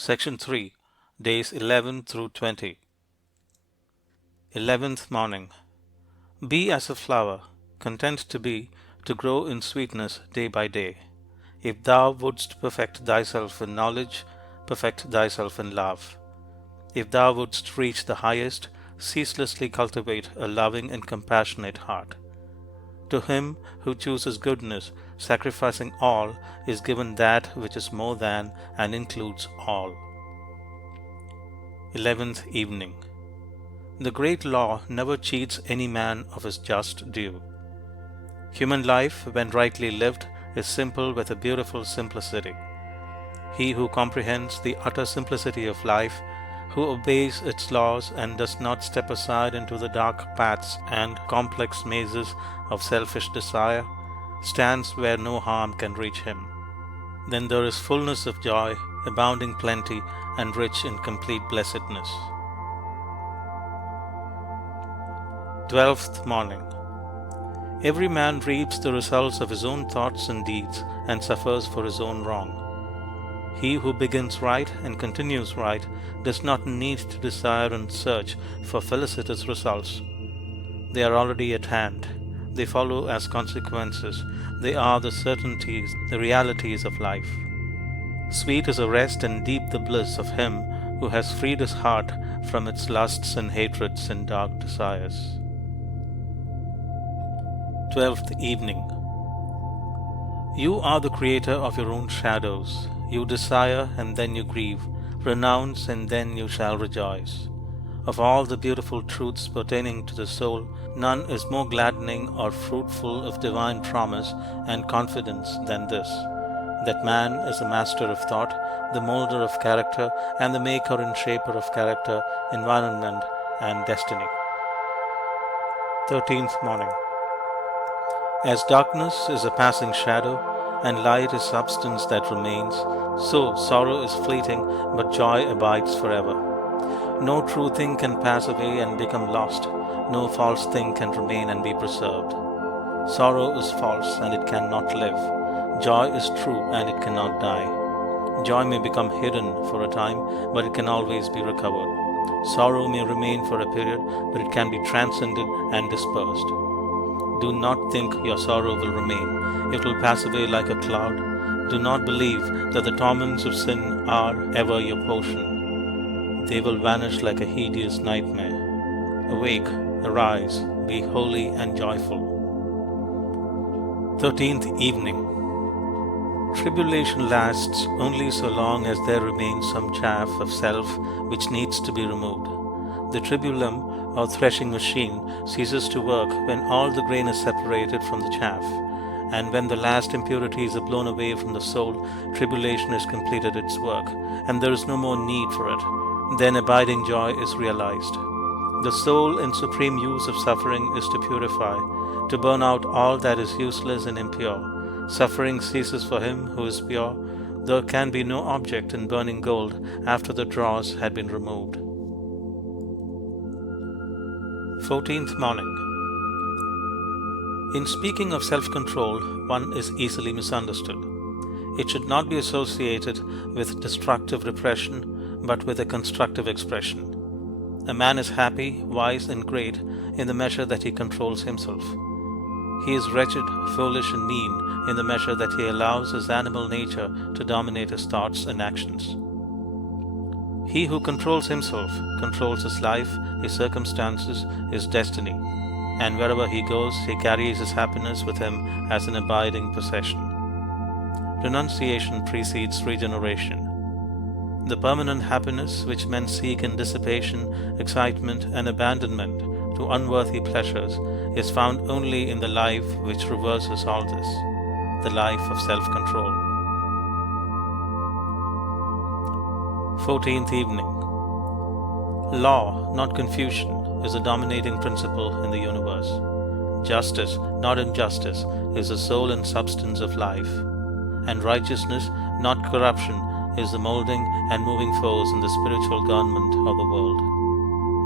Section 3, Days 11 through 20. 11th morning. Be as a flower, content to grow in sweetness day by day. If thou wouldst perfect thyself in knowledge, perfect thyself in love. If thou wouldst reach the highest, ceaselessly cultivate a loving and compassionate heart. To him who chooses goodness, sacrificing all, is given that which is more than and includes all. 11th evening. The great law never cheats any man of his just due. Human life, when rightly lived, is simple with a beautiful simplicity. He who comprehends the utter simplicity of life, who obeys its laws and does not step aside into the dark paths and complex mazes of selfish desire, stands where no harm can reach him. Then there is fullness of joy, abounding plenty, and rich in complete blessedness. 12th morning. Every man reaps the results of his own thoughts and deeds and suffers for his own wrong. He who begins right and continues right does not need to desire and search for felicitous results. They are already at hand. They follow as consequences. They are the certainties, the realities of life. Sweet is the rest and deep the bliss of him who has freed his heart from its lusts and hatreds and dark desires. 12th evening. You are the creator of your own shadows. You desire and then you grieve, renounce and then you shall rejoice. Of all the beautiful truths pertaining to the soul, none is more gladdening or fruitful of divine promise and confidence than this, that man is the master of thought, the molder of character, and the maker and shaper of character, environment, and destiny. 13th morning. As darkness is a passing shadow, and light is substance that remains, so sorrow is fleeting, but joy abides forever. No true thing can pass away and become lost. No false thing can remain and be preserved. Sorrow is false, and it cannot live. Joy is true, and it cannot die. Joy may become hidden for a time, but it can always be recovered. Sorrow may remain for a period, but it can be transcended and dispersed. Do not think your sorrow will remain. It will pass away like a cloud. Do not believe that the torments of sin are ever your portion. They will vanish like a hideous nightmare. Awake, arise, be holy and joyful. 13th evening. Tribulation lasts only so long as there remains some chaff of self which needs to be removed. The tribulum, or threshing machine, ceases to work when all the grain is separated from the chaff, and when the last impurities are blown away from the soul, tribulation has completed its work, and there is no more need for it. Then abiding joy is realized. The soul in supreme use of suffering is to purify, to burn out all that is useless and impure. Suffering ceases for him who is pure. There can be no object in burning gold after the dross had been removed. 14th morning. In speaking of self-control, one is easily misunderstood. It should not be associated with destructive repression, but with a constructive expression. A man is happy, wise, and great in the measure that he controls himself. He is wretched, foolish, and mean in the measure that he allows his animal nature to dominate his thoughts and actions. He who controls himself controls his life, his circumstances, his destiny, and wherever he goes, he carries his happiness with him as an abiding possession. Renunciation precedes regeneration. The permanent happiness which men seek in dissipation, excitement, and abandonment to unworthy pleasures is found only in the life which reverses all this, the life of self-control. 14th evening. Law, not confusion, is the dominating principle in the universe. Justice, not injustice, is the soul and substance of life. And righteousness, not corruption, is the molding and moving force in the spiritual government of the world.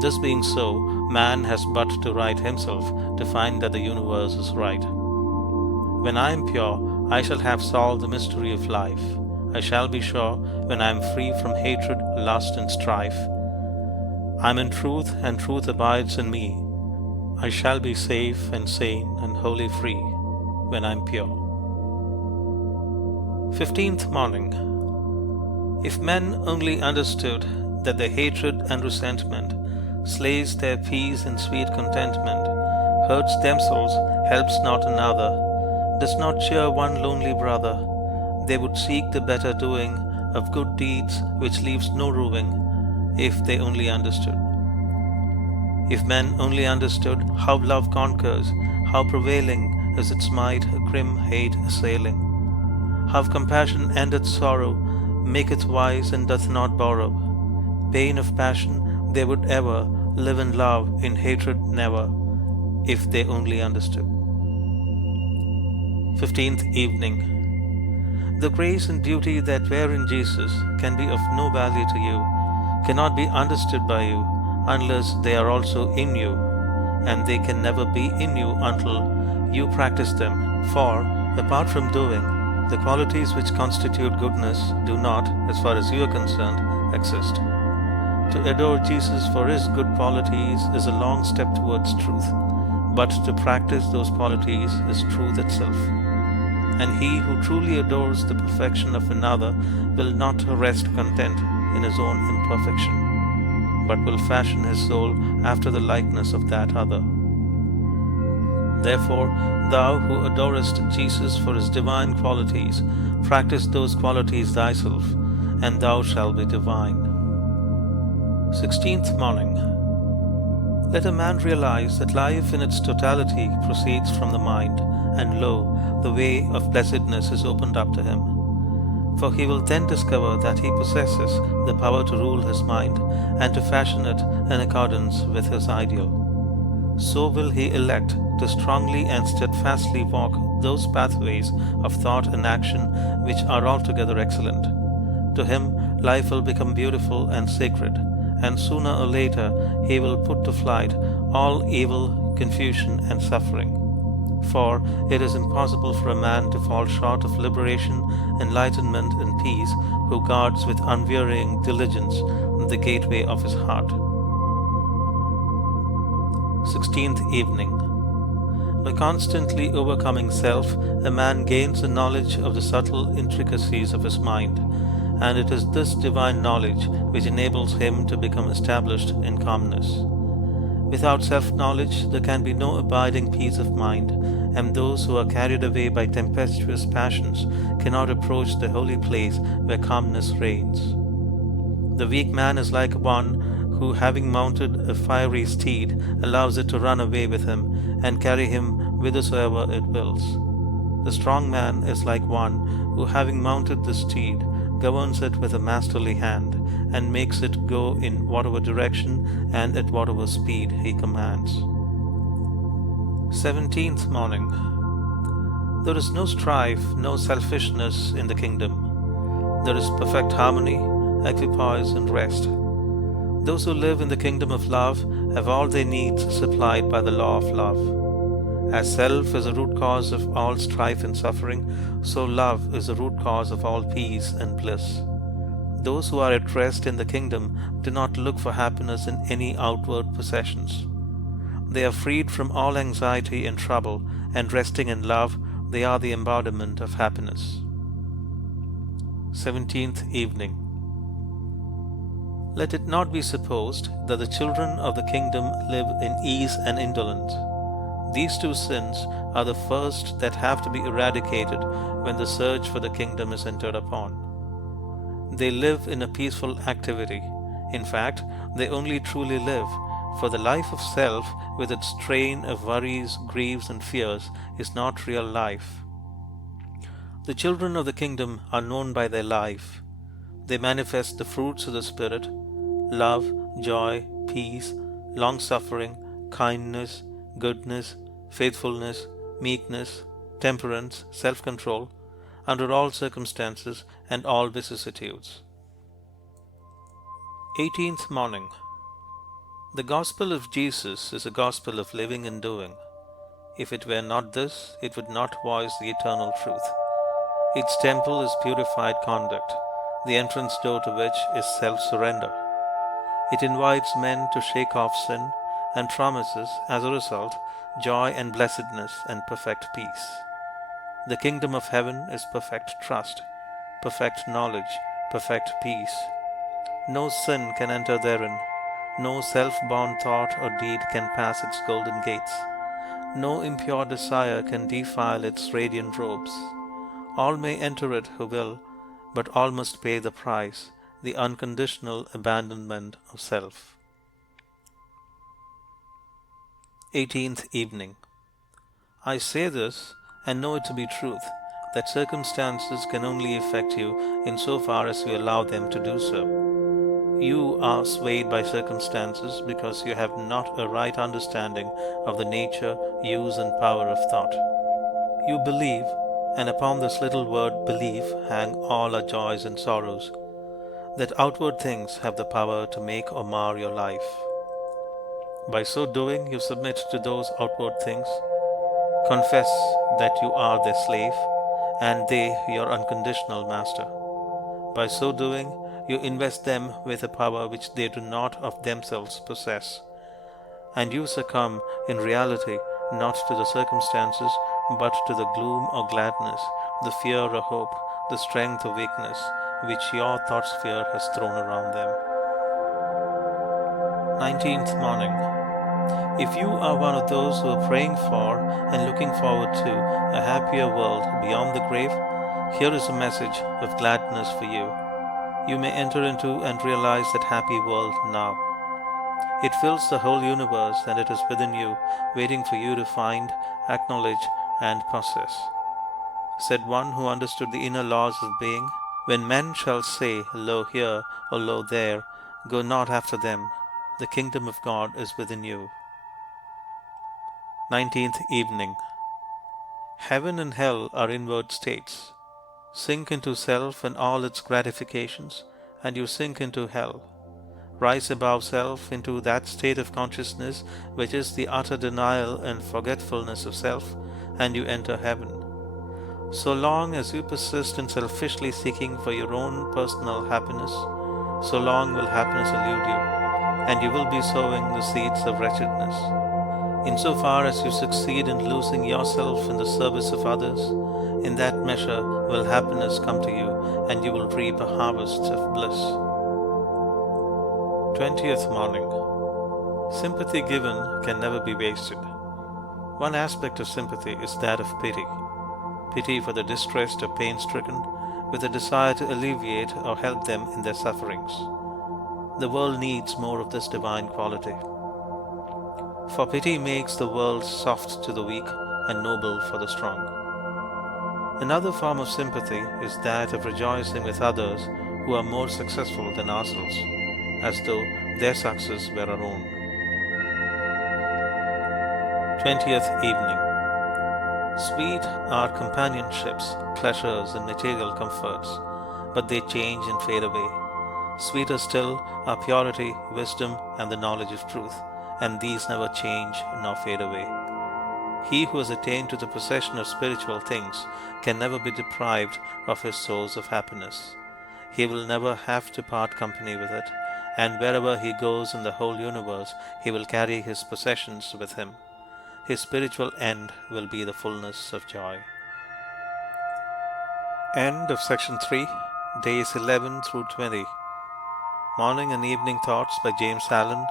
This being so, man has but to right himself to find that the universe is right. When I am pure, I shall have solved the mystery of life. I shall be sure when I am free from hatred, lust, and strife. I am in truth, and truth abides in me. I shall be safe and sane and wholly free when I am pure. 15th morning. If men only understood that their hatred and resentment slays their peace in sweet contentment, hurts themselves, helps not another, does not cheer one lonely brother, they would seek the better doing of good deeds which leaves no ruing, if they only understood. If men only understood how love conquers, how prevailing is its might, grim hate assailing, how compassion endeth sorrow, maketh wise and doth not borrow, pain of passion they would ever live in love, in hatred never, if they only understood. 15th evening. The grace and beauty that were in Jesus can be of no value to you, cannot be understood by you, unless they are also in you, and they can never be in you until you practice them. For, apart from doing, the qualities which constitute goodness do not, as far as you are concerned, exist. To adore Jesus for His good qualities is a long step towards truth, but to practice those qualities is truth itself. And he who truly adores the perfection of another will not rest content in his own imperfection, but will fashion his soul after the likeness of that other. Therefore, thou who adorest Jesus for His divine qualities, practice those qualities thyself, and thou shalt be divine. 16th morning. Let a man realize that life in its totality proceeds from the mind, and lo, the way of blessedness is opened up to him. For he will then discover that he possesses the power to rule his mind and to fashion it in accordance with his ideal. So will he elect to strongly and steadfastly walk those pathways of thought and action which are altogether excellent. To him, life will become beautiful and sacred, and sooner or later he will put to flight all evil, confusion, and suffering. For it is impossible for a man to fall short of liberation, enlightenment, and peace who guards with unwearying diligence the gateway of his heart. 16th evening. By constantly overcoming self, a man gains a knowledge of the subtle intricacies of his mind, and it is this divine knowledge which enables him to become established in calmness. Without self-knowledge, there can be no abiding peace of mind, and those who are carried away by tempestuous passions cannot approach the holy place where calmness reigns. The weak man is like one who, having mounted a fiery steed, allows it to run away with him and carry him whithersoever it wills. The strong man is like one who, having mounted the steed, governs it with a masterly hand, and makes it go in whatever direction and at whatever speed he commands. 17th morning. There is no strife, no selfishness in the kingdom. There is perfect harmony, equipoise, and rest. Those who live in the kingdom of love have all their needs supplied by the law of love. As self is the root cause of all strife and suffering, so love is the root cause of all peace and bliss. Those who are at rest in the kingdom do not look for happiness in any outward possessions. They are freed from all anxiety and trouble, and resting in love, they are the embodiment of happiness. 17th evening. Let it not be supposed that the children of the kingdom live in ease and indolence. These two sins are the first that have to be eradicated when the search for the kingdom is entered upon. They live in a peaceful activity. In fact, they only truly live, for the life of self, with its train of worries, griefs, and fears, is not real life. The children of the kingdom are known by their life. They manifest the fruits of the Spirit: love, joy, peace, long-suffering, kindness, goodness, faithfulness, meekness, temperance, self-control, under all circumstances and all vicissitudes. 18th morning. The gospel of Jesus is a gospel of living and doing. If it were not this, it would not voice the eternal truth. Its temple is purified conduct, the entrance door to which is self-surrender. It invites men to shake off sin and promises, as a result, joy and blessedness and perfect peace. The kingdom of heaven is perfect trust, perfect knowledge, perfect peace. No sin can enter therein. No self-born thought or deed can pass its golden gates. No impure desire can defile its radiant robes. All may enter it who will, but all must pay the price, the unconditional abandonment of self. 18th Evening. I say this, and know it to be truth, that circumstances can only affect you in so far as you allow them to do so. You are swayed by circumstances because you have not a right understanding of the nature, use, and power of thought. You believe, and upon this little word belief hang all our joys and sorrows, that outward things have the power to make or mar your life. By so doing, you submit to those outward things, confess that you are their slave, and they your unconditional master. By so doing, you invest them with a power which they do not of themselves possess, and you succumb in reality not to the circumstances, but to the gloom or gladness, the fear or hope, the strength or weakness, which your thought sphere has thrown around them. 19th Morning. If you are one of those who are praying for and looking forward to a happier world beyond the grave, here is a message of gladness for you. You may enter into and realize that happy world now. It fills the whole universe, and it is within you, waiting for you to find, acknowledge, and possess. Said one who understood the inner laws of being, when men shall say, Lo here, or Lo there, go not after them. The kingdom of God is within you. 19th Evening. Heaven and hell are inward states. Sink into self and all its gratifications, and you sink into hell. Rise above self into that state of consciousness which is the utter denial and forgetfulness of self, and you enter heaven. So long as you persist in selfishly seeking for your own personal happiness, so long will happiness elude you, and you will be sowing the seeds of wretchedness. Insofar as you succeed in losing yourself in the service of others, in that measure will happiness come to you, and you will reap a harvest of bliss. 20th Morning. Sympathy given can never be wasted. One aspect of sympathy is that of pity. Pity for the distressed or pain-stricken, with a desire to alleviate or help them in their sufferings. The world needs more of this divine quality. For pity makes the world soft to the weak and noble for the strong. Another form of sympathy is that of rejoicing with others who are more successful than ourselves, as though their success were our own. 20th Evening. Sweet are companionships, pleasures, and material comforts, but they change and fade away. Sweeter still are purity, wisdom, and the knowledge of truth, and these never change nor fade away. He who has attained to the possession of spiritual things can never be deprived of his source of happiness. He will never have to part company with it, and wherever he goes in the whole universe, he will carry his possessions with him. His spiritual end will be the fullness of joy. End of Section 3, Days 11 through 20. Morning and Evening Thoughts by James Allen,